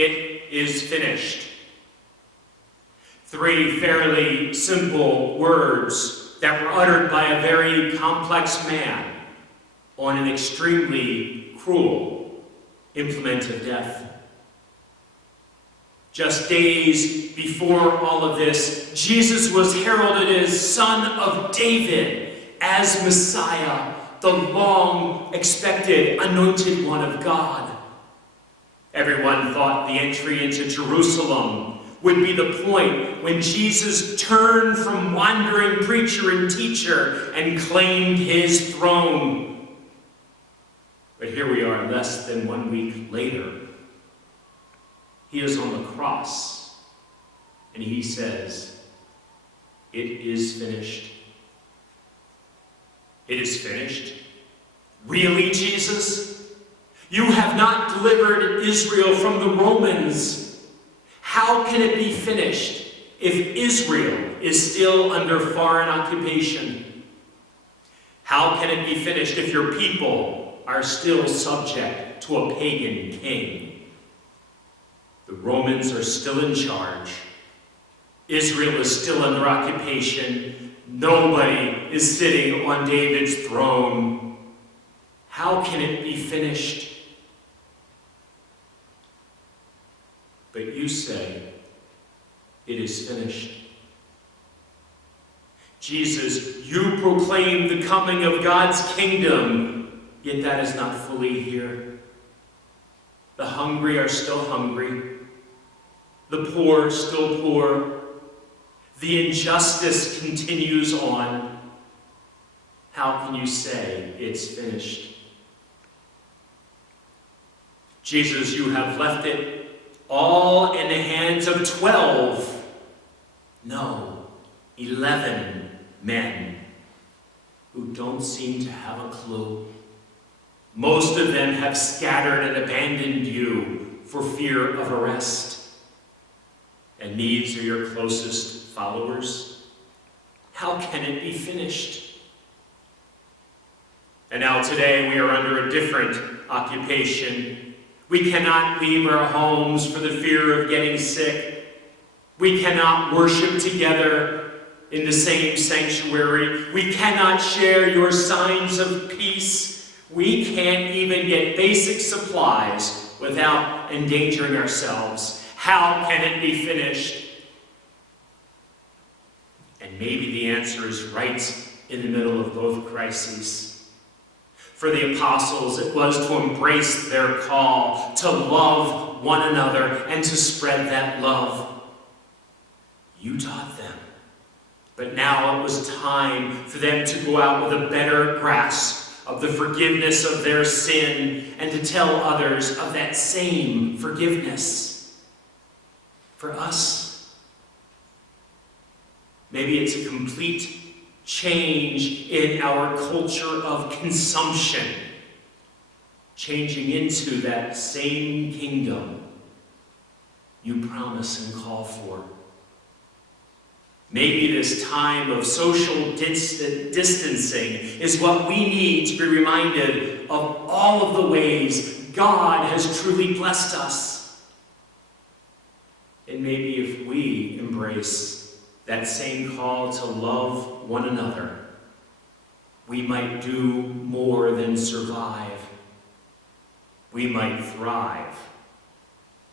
"It is finished." Three fairly simple words that were uttered by a very complex man on an extremely cruel implement of death. Just days before all of this, Jesus was heralded as Son of David, as Messiah, the long-expected anointed one of God. Everyone thought the entry into Jerusalem would be the point when Jesus turned from wandering preacher and teacher and claimed his throne. But here we are less than 1 week later. He is on the cross, and he says, "It is finished." It is finished? Really, Jesus? You have not delivered Israel from the Romans. How can it be finished if Israel is still under foreign occupation? How can it be finished if your people are still subject to a pagan king? The Romans are still in charge. Israel is still under occupation. Nobody is sitting on David's throne. How can it be finished? But you say, "It is finished." Jesus, you proclaim the coming of God's kingdom, yet that is not fully here. The hungry are still hungry. The poor still poor. The injustice continues on. How can you say it's finished? Jesus, you have left it all in the hands of 12. No, 11 men who don't seem to have a clue. Most of them have scattered and abandoned you for fear of arrest. And these are your closest followers. How can it be finished? And now today we are under a different occupation. We cannot leave our homes for the fear of getting sick. We cannot worship together in the same sanctuary. We cannot share your signs of peace. We can't even get basic supplies without endangering ourselves. How can it be finished? And maybe the answer is right in the middle of both crises. For the apostles, it was to embrace their call, to love one another, and to spread that love. You taught them. But now it was time for them to go out with a better grasp of the forgiveness of their sin and to tell others of that same forgiveness. For us, maybe it's a complete change in our culture of consumption, changing into that same kingdom you promise and call for. Maybe this time of social distancing is what we need to be reminded of all of the ways God has truly blessed us. And maybe if we embrace that same call to love one another, we might do more than survive. We might thrive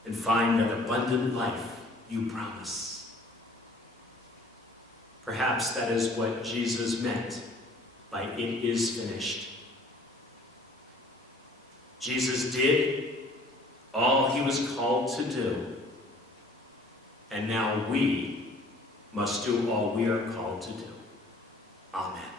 and find that abundant life you promise. Perhaps that is what Jesus meant by "it is finished." Jesus did all he was called to do. And now we must do all we are called to do. Amen.